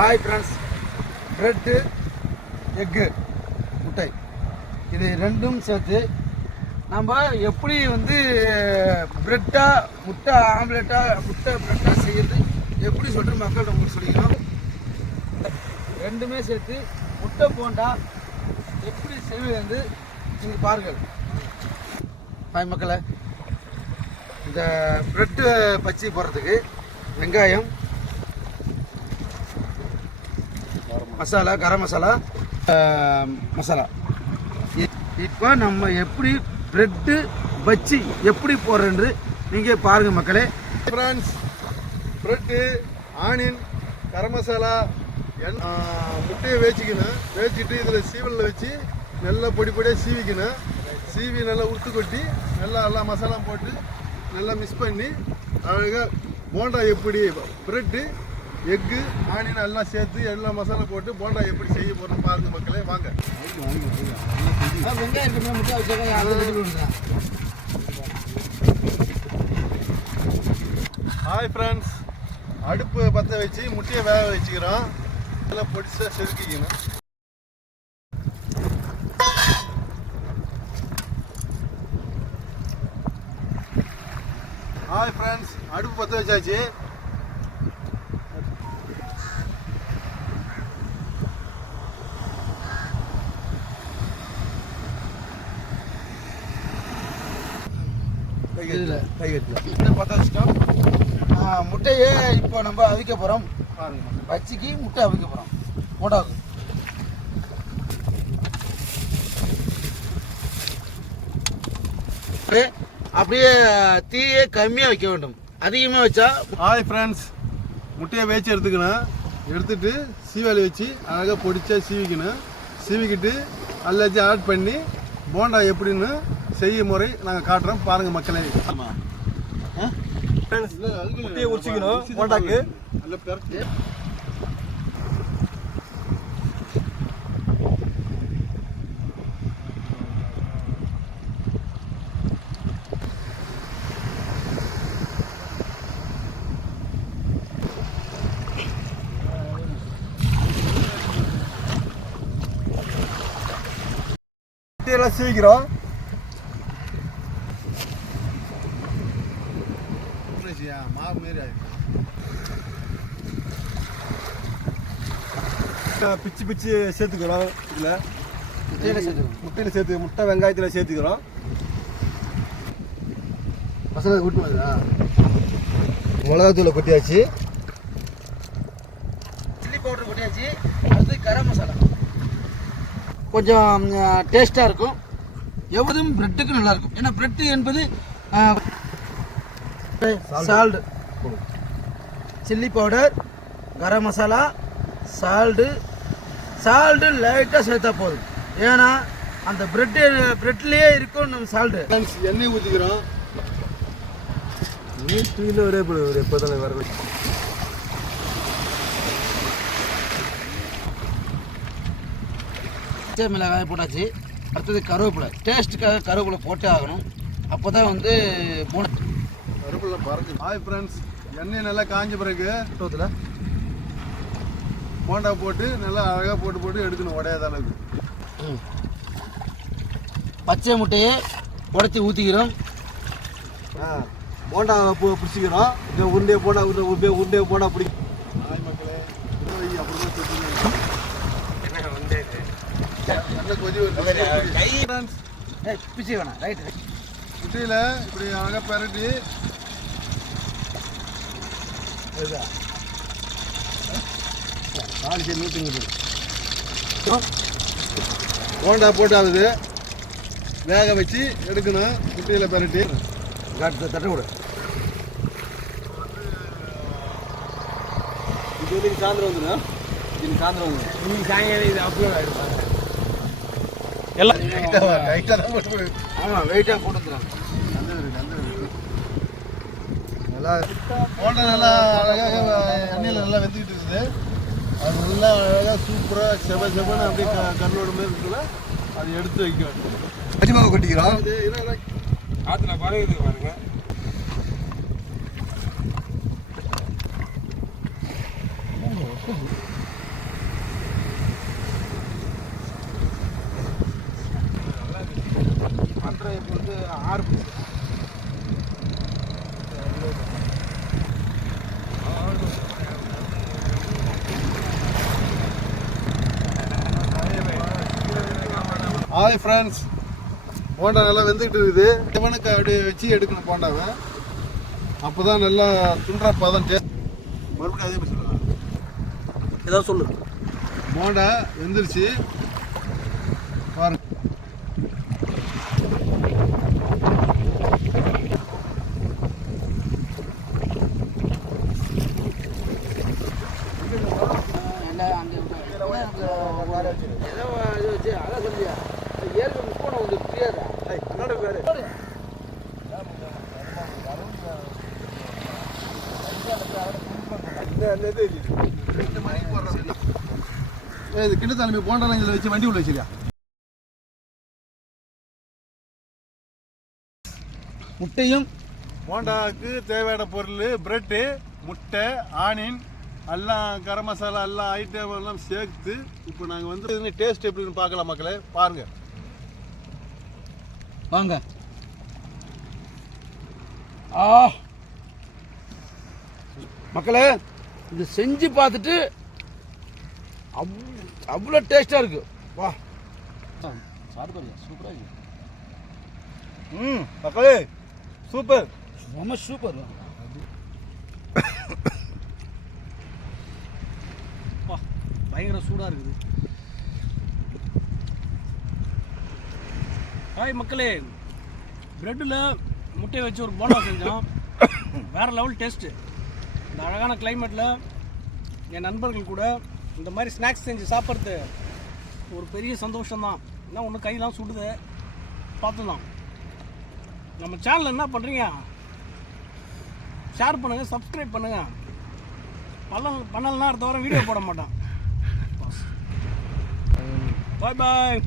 Hi friends, bread egg முட்டை இது ரெண்டும் சேர்த்து நம்ம எப்படி வந்து ப்ரெட்டாக முட்டை ஆம்லெட்டாக முட்டை ப்ரெட்டாக செய்கிறது எப்படி சொல்லிட்டு மக்கள்கிட்ட உங்களுக்கு சொல்லிக்கணும். ரெண்டுமே சேர்த்து முட்டை போண்டா எப்படி செய்வது வந்து நீங்கள் பாருங்கள். ஹாய் மக்களை, இந்த ப்ரெட்டு பச்சி போடுறதுக்கு வெங்காயம், மசாலா, கரம் மசாலா, மசாலா. இப்போ நம்ம எப்படி ப்ரெட்டு பச்சி எப்படி போடுறது நீங்கள் பாருங்கள் மக்களே. Friends, bread, onion, garam masala, முட்டையை வேச்சிட்டு இதில் சீவலில் வச்சு நல்லா பொடி பொடியாக சீவிக்கணும். சீவி நல்லா உருத்து கொட்டி நல்லா மசாலா போட்டு நல்லா மிக்ஸ் பண்ணி அழகாக போண்டா எப்படி ப்ரெட்டு எக்கு ஆனியன் எல்லாம் சேர்த்து எல்லாம் மசாலா போட்டு போண்டா எப்படி செய்ய போகிறோம் பாருங்க மக்களே. வாங்க. ஹாய் ஃப்ரெண்ட்ஸ், அடுப்பு பற்ற வச்சு முட்டையை வேக வச்சுக்கிறோம். நல்லா பொடிசாக செதுக்கிக்கணும். ஹாய் ஃப்ரெண்ட்ஸ், அடுப்பு பற்ற வச்சாச்சு. பற்ற வச்சிட்டோம். முட்டையே இப்போ நம்ம அவிக்க போகிறோம். பாருங்க, பச்சிக்கு முட்டை அவிக்க போகிறோம். போண்டாவுக்கு அப்படியே தீயை கம்மியாக வைக்க வேண்டும், அதிகமாக வச்சா. ஹாய் ஃப்ரெண்ட்ஸ், முட்டையை வேச்சு எடுத்துட்டு சீவாலி வச்சு அழகாக பொடிச்சா சீவிக்கிட்டு எல்லாத்தையும் ஆட் பண்ணி போண்டா எப்படின்னு செய்ய முறை நாங்கள் காட்டுறோம் பாருங்கள் மக்களே. முட்டையை உரிச்சிக்கணும் போண்டாக்கு. நல்லா பெரட்டி முட்டையெல்லாம் சீவிக்கிறோம். மாவு மாரி பிச்சு சேர்த்துக்கிறோம். இதில் முட்டையில் சேர்த்து முட்டை வெங்காயத்தில் சேர்த்துக்கிறோம். மசாலா கூட்டு மிளகாத்தூளை கொட்டியாச்சு, சில்லி பவுடர் கொட்டியாச்சு. அடுத்து கரம் மசாலா கொஞ்சம் டேஸ்ட்டாக இருக்கும். எவ்வளவும் ப்ரெட்டுக்கு நல்லாயிருக்கும். ஏன்னா ப்ரெட்டு என்பது salt, chilli powder, garam masala, salt லைட்டாக சேர்த்தா போதும். ஏன்னா அந்த ப்ரெட்லேயே இருக்கும் நம்ம சால்ட்டு. எண்ணெய் ஊற்றிக்கிறோம். டீயில் ஒரே எப்போ தானே வர மிளகாய் போட்டாச்சு. அடுத்தது கருவேப்பிலை. டேஸ்ட்டுக்காக கருவேப்பிலை போட்டே ஆகணும். அப்போ தான் வந்து கருவேப்பிலை பறக்கு. ஹாய் ஃப்ரெண்ட்ஸ், எண்ணெய் நல்லா காஞ்ச பிறகு போண்டா போட்டு நல்லா அழகாக போட்டு எடுக்கணும் உடையாத அளவுக்கு. பச்சை முட்டையை உடச்சி ஊற்றிக்கிறோம். போண்டா பிடிச்சிக்கிறோம். உருண்டே போண்டா பிடிக்கும். ஹாய் மக்களே, அப்புறமா பிச்சு வேணாம். ரைட்டு, முட்டையில் இப்படி அழகாக பரட்டி போண்டா போட்டாவது வேக வச்சு எடுக்கணும். முட்டையில் பரட்டி தட்டை விடு. இது இன்னைக்கு சாயந்தரம் வந்துடும். இன்னைக்கு சாயங்காலம் இது அப்லோட் ஆகிடுப்பாங்க. எல்லாம் ஆமாம், வெயிட்டாக போட்டுக்கிறாங்க. நல்லா போண்டா நல்லா அழகாக எண்ணெயில் நல்லா வெந்துக்கிட்டு இருக்குது. அது நல்லா அழகாக சூப்பராக செவன்னு அப்படியே கண்ணோட மாதிரி இருக்குல்ல, அது எடுத்து வைக்கணும். பச்சை கொட்டிக்கிறோம். ஆற்றுல பறகுது பாருங்க. ஆறு பீஸ். ஹாய் ஃப்ரெண்ட்ஸ், போண்டா நல்லா வெந்துக்கிட்டு இருக்குது. இவனுக்கு அப்படியே வச்சு எடுக்கணும் போண்டாவை, அப்போ தான் நல்லா துண்டுறப்போ தான் டேஸ்ட். மறுபடியும் அதே மாதிரி சொல்லலாம். ஏதாவது சொல்லு. போண்டா வெந்துருச்சு பாருங்க. இது கிட்ட தலைமை போண்டா இதில் வச்சு வண்டி உள்ள வச்சிருக்கா. முட்டையும் போண்டாவுக்கு தேவையான பொருள் பிரெட்டு, முட்டை, ஆனியன் எல்லாம், கரம் மசாலா எல்லாம் ஐட்டம் எல்லாம் சேர்த்து இப்போ நாங்கள் வந்து டேஸ்ட் எப்படின்னு பார்க்கலாம் மக்களே. பாருங்க வாங்க. மக்களே, இது செஞ்சு பார்த்துட்டு அவ்வளோ டேஸ்டாக இருக்கு. வா சாப்பிடுங்க, சூப்பராக இருக்கு. மக்களே சூப்பர், ரொம்ப சூப்பர். பயங்கர சூடாக இருக்குது. ஹாய் மக்களே, ப்ரெட்டில் முட்டையை வச்சு ஒரு போண்டா செஞ்சோம். வேறு லெவல் டேஸ்ட்டு. இந்த அழகான கிளைமேட்டில் என் நண்பர்கள் கூட இந்த மாதிரி ஸ்நாக்ஸ் செஞ்சு சாப்பிட்றது ஒரு பெரிய சந்தோஷம்தான். என்ன ஒன்று கையெல்லாம் சுடுது, பார்த்துலாம். நம்ம சேனல் என்ன பண்ணுறீங்க, ஷேர் பண்ணுங்கள், சப்ஸ்கிரைப் பண்ணுங்கள். பண்ணலைன்னா அடுத்த வாரம் வீடியோ போட மாட்டேன். பாய் பாய்.